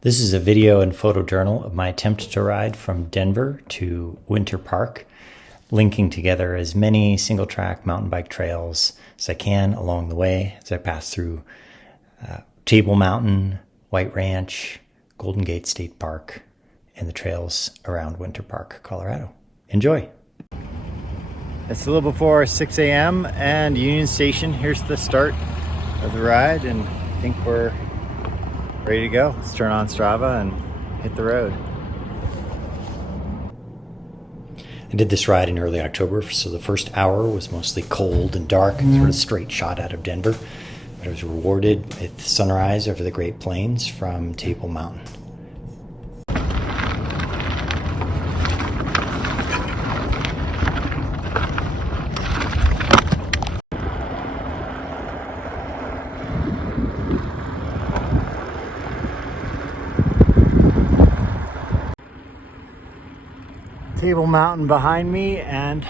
This is a video and photo journal of my attempt to ride from Denver to Winter Park, linking together as many single-track mountain bike trails as I can along the way as I pass through Table Mountain, White Ranch, Golden Gate State Park, and the trails around Winter Park, Colorado. Enjoy! It's a little before 6 a.m. and Union Station. Here's the start of the ride, and I think we're ready to go. Let's turn on Strava and hit the road. I did this ride in early October, so the first hour was mostly cold and dark, sort of straight shot out of Denver. But I was rewarded with sunrise over the Great Plains from Table Mountain. Table Mountain behind me, and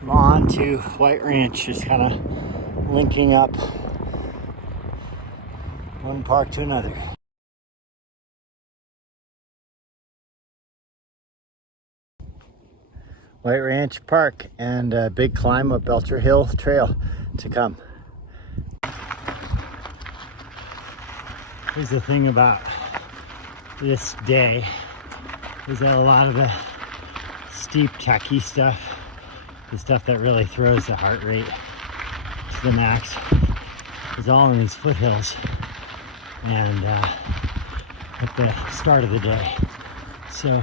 I'm on to White Ranch, just kind of linking up one park to another. White Ranch Park, and a big climb up Belcher Hill Trail to come. Here's the thing about this day, is that a lot of the steep, tacky stuff, the stuff that really throws the heart rate to the max, is all in these foothills and at the start of the day. So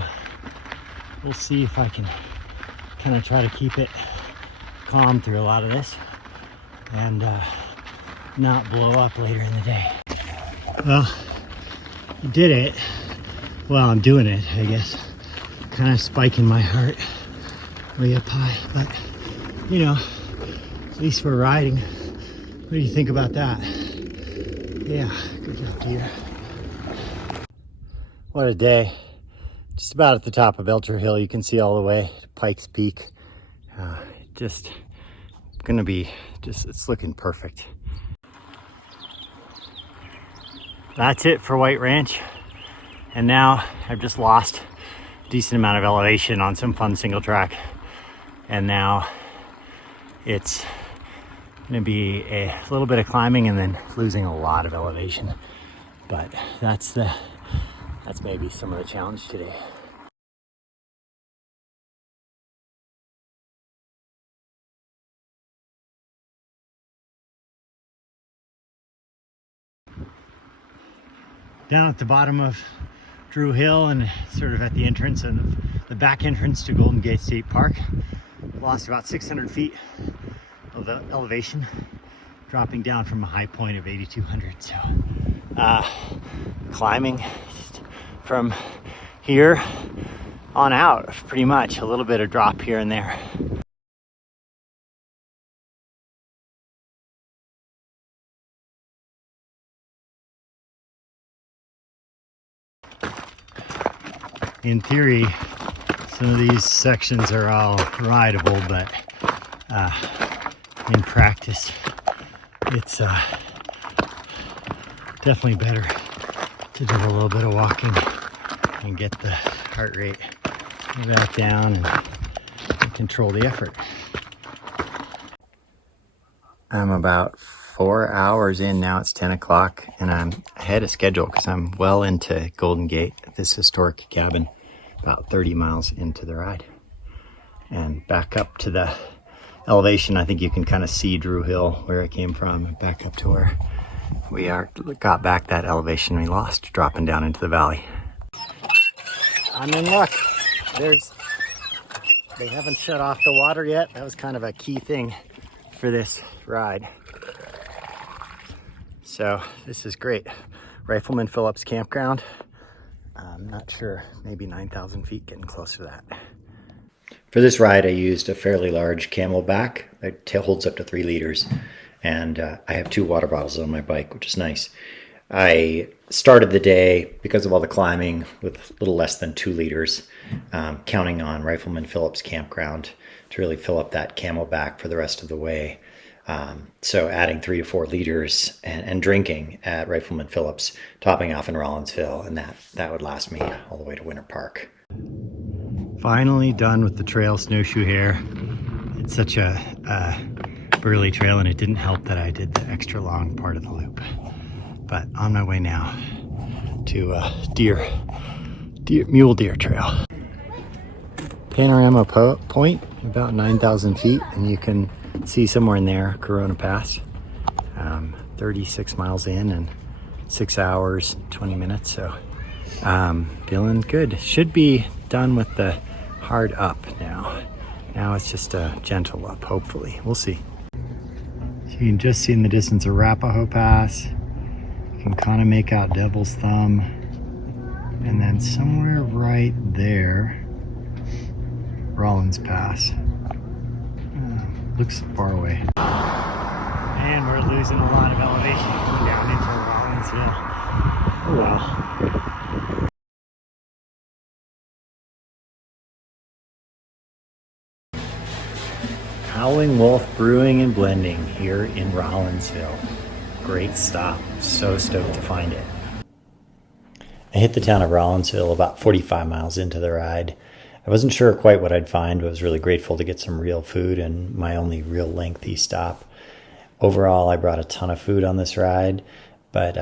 we'll see if I can kind of try to keep it calm through a lot of this and not blow up later in the day. Well, I did it. Well, I'm doing it, I guess. Kind of spiking my heart way up high, but you know, at least we're riding. What do you think about that? Yeah, good job, dear. What a day. Just about at the top of Belcher Hill, you can see all the way to Pikes Peak. Just gonna be, it's looking perfect. That's it for White Ranch. And now I've just lost decent amount of elevation on some fun single track, and now it's gonna be a little bit of climbing and then losing a lot of elevation, but that's maybe some of the challenge today. Down at the bottom of Drew Hill and sort of at the entrance and the back entrance to Golden Gate State Park. Lost about 600 feet of the elevation, dropping down from a high point of 8,200. So climbing from here on out, pretty much. A little bit of drop here and there. In theory, some of these sections are all rideable, but in practice, it's definitely better to do a little bit of walking and get the heart rate back down and control the effort. I'm about 4 hours in now. It's 10 o'clock and I'm ahead of schedule because I'm well into Golden Gate, this historic cabin, about 30 miles into the ride. And back up to the elevation, I think you can kind of see Drew Hill where I came from, and back up to where we got back that elevation we lost, dropping down into the valley. I'm in luck. They haven't shut off the water yet. That was kind of a key thing for this ride. So this is great. Rifleman Phillips Campground. I'm not sure, maybe 9,000 feet, getting close to that. For this ride, I used a fairly large Camelback that holds up to 3 liters. And I have 2 water bottles on my bike, which is nice. I started the day, because of all the climbing, with a little less than 2 liters, counting on Rifleman Phillips Campground to really fill up that Camelback for the rest of the way. So adding 3 to 4 liters and drinking at Rifleman Phillips, topping off in Rollinsville, and that would last me all the way to Winter Park. Finally done with the trail snowshoe hair. It's such a burly trail, and it didn't help that I did the extra long part of the loop. But on my way now to mule deer trail. Panorama point, about 9,000 feet, and you can see somewhere in there Corona Pass. 36 miles in and 6 hours 20 minutes, so feeling good. Should be done with the hard up now. Now it's just a gentle up, hopefully. We'll see. So you can just see in the distance Arapahoe Pass. You can kind of make out Devil's Thumb, and then somewhere right there Rollins Pass. Looks far away. And we're losing a lot of elevation going down into Rollins Hill. Oh well. Howling Wolf Brewing and Blending here in Rollinsville. Great stop. So stoked to find it. I hit the town of Rollinsville about 45 miles into the ride. I wasn't sure quite what I'd find, but was really grateful to get some real food and my only real lengthy stop. Overall, I brought a ton of food on this ride, but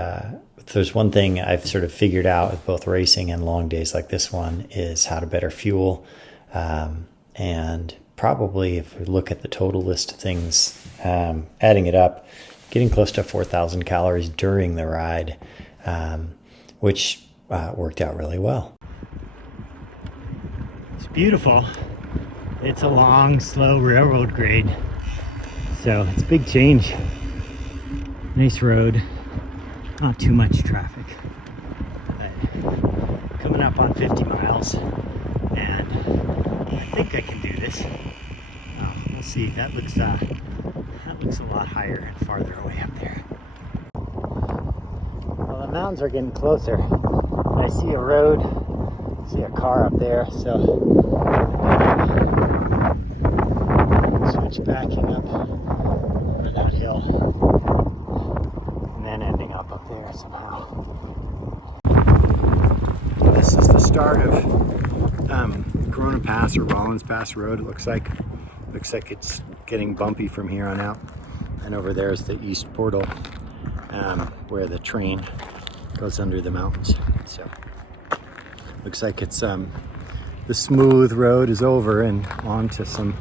if there's one thing I've sort of figured out with both racing and long days like this one is how to better fuel. And probably if we look at the total list of things, adding it up, getting close to 4,000 calories during the ride, which worked out really well. It's beautiful. It's a long, slow railroad grade. So it's a big change. Nice road, not too much traffic, but coming up on 50 miles, and I think I can do this. We'll see. That looks a lot higher and farther away up there. Well, the mountains are getting closer. I see a road, see a car up there, so switch backing up over that hill and then ending up there somehow. This is the start of Corona Pass or Rollins Pass Road. It looks like it's getting bumpy from here on out, and over there is the east portal where the train goes under the mountains. So looks like it's the smooth road is over and on to some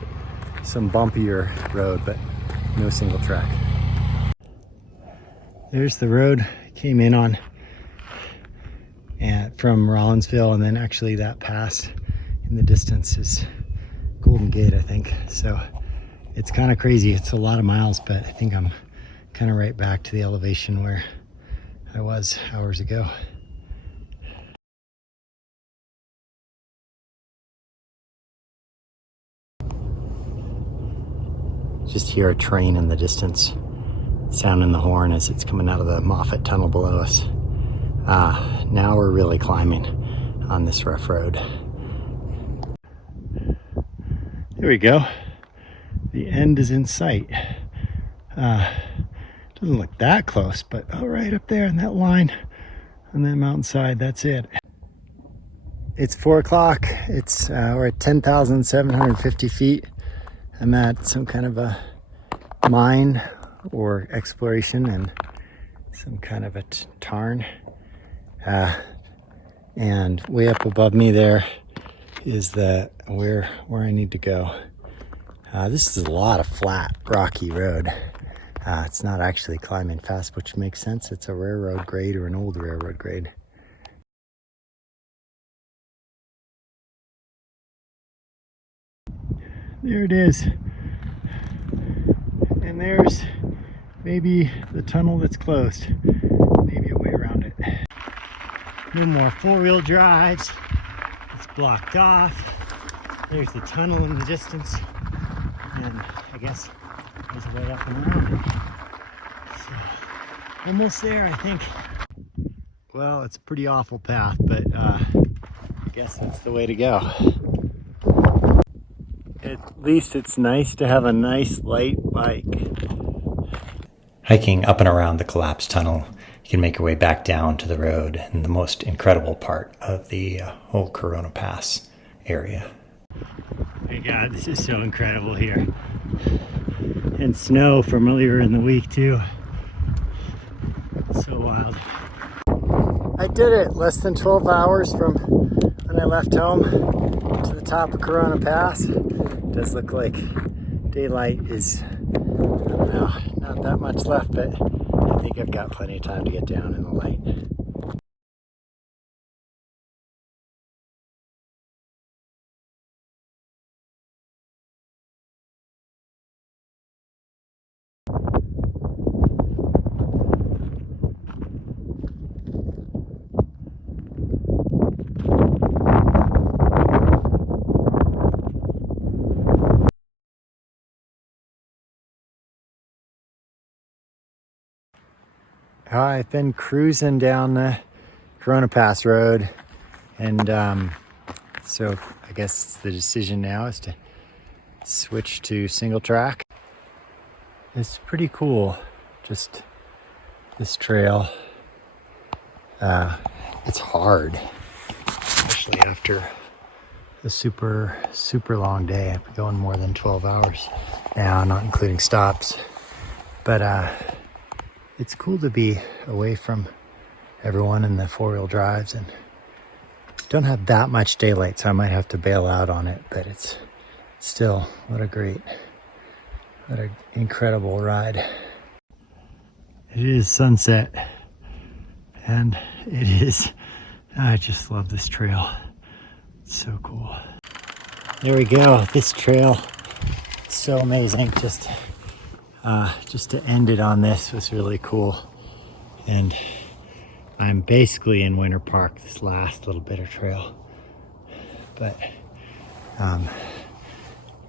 bumpier road, but no single track. There's the road I came in on and from Rollinsville, and then actually that pass in the distance is Golden Gate, I think. So it's kind of crazy. It's a lot of miles, but I think I'm kind of right back to the elevation where I was hours ago. Just hear a train in the distance, sounding the horn as it's coming out of the Moffat Tunnel below us. Now we're really climbing on this rough road. There we go. The end is in sight. Doesn't look that close, but right up there in that line on that mountainside, that's it. It's 4 o'clock. We're at 10,750 feet. I'm at some kind of a mine or exploration and some kind of a tarn. And way up above me there is where I need to go. This is a lot of flat, rocky road. It's not actually climbing fast, which makes sense. It's a railroad grade or an old railroad grade. There it is. And there's maybe the tunnel that's closed. Maybe a way around it. No more four-wheel drives. It's blocked off. There's the tunnel in the distance. And I guess there's a way up and around it. So, almost there, I think. Well, it's a pretty awful path, but I guess that's the way to go. At least it's nice to have a nice light bike. Hiking up and around the collapsed tunnel, you can make your way back down to the road and the most incredible part of the whole Corona Pass area. My God, this is so incredible here. And snow from earlier in the week too. So wild. I did it, less than 12 hours from when I left home to the top of Corona Pass. It does look like daylight is, I don't know, not that much left, but I think I've got plenty of time to get down in the light. I've been cruising down the Corona Pass Road, and so I guess the decision now is to switch to single track. It's pretty cool, just this trail. It's hard, especially after a super long day. I've been going more than 12 hours now, not including stops. But it's cool to be away from everyone in the four-wheel drives, and don't have that much daylight, so I might have to bail out on it, but it's still, what an incredible ride. It is sunset, and I just love this trail. It's so cool. There we go, this trail, so amazing. Just to end it on this was really cool. And I'm basically in Winter Park, this last little bit of trail. But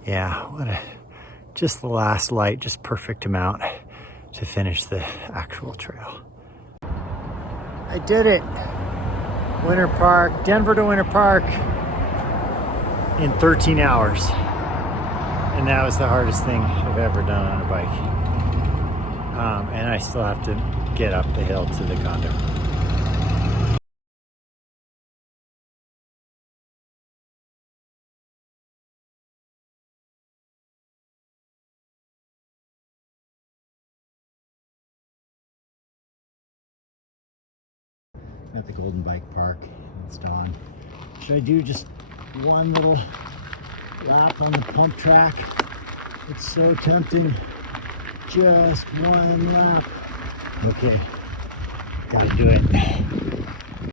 yeah, just the last light, just perfect amount to finish the actual trail. I did it. Winter Park, Denver to Winter Park in 13 hours. And that was the hardest thing I've ever done on a bike. And I still have to get up the hill to the condo. At the Golden Bike Park, it's dawn. Should I do just one little lap on the pump track? It's so tempting. Just one lap. Okay, gotta do it.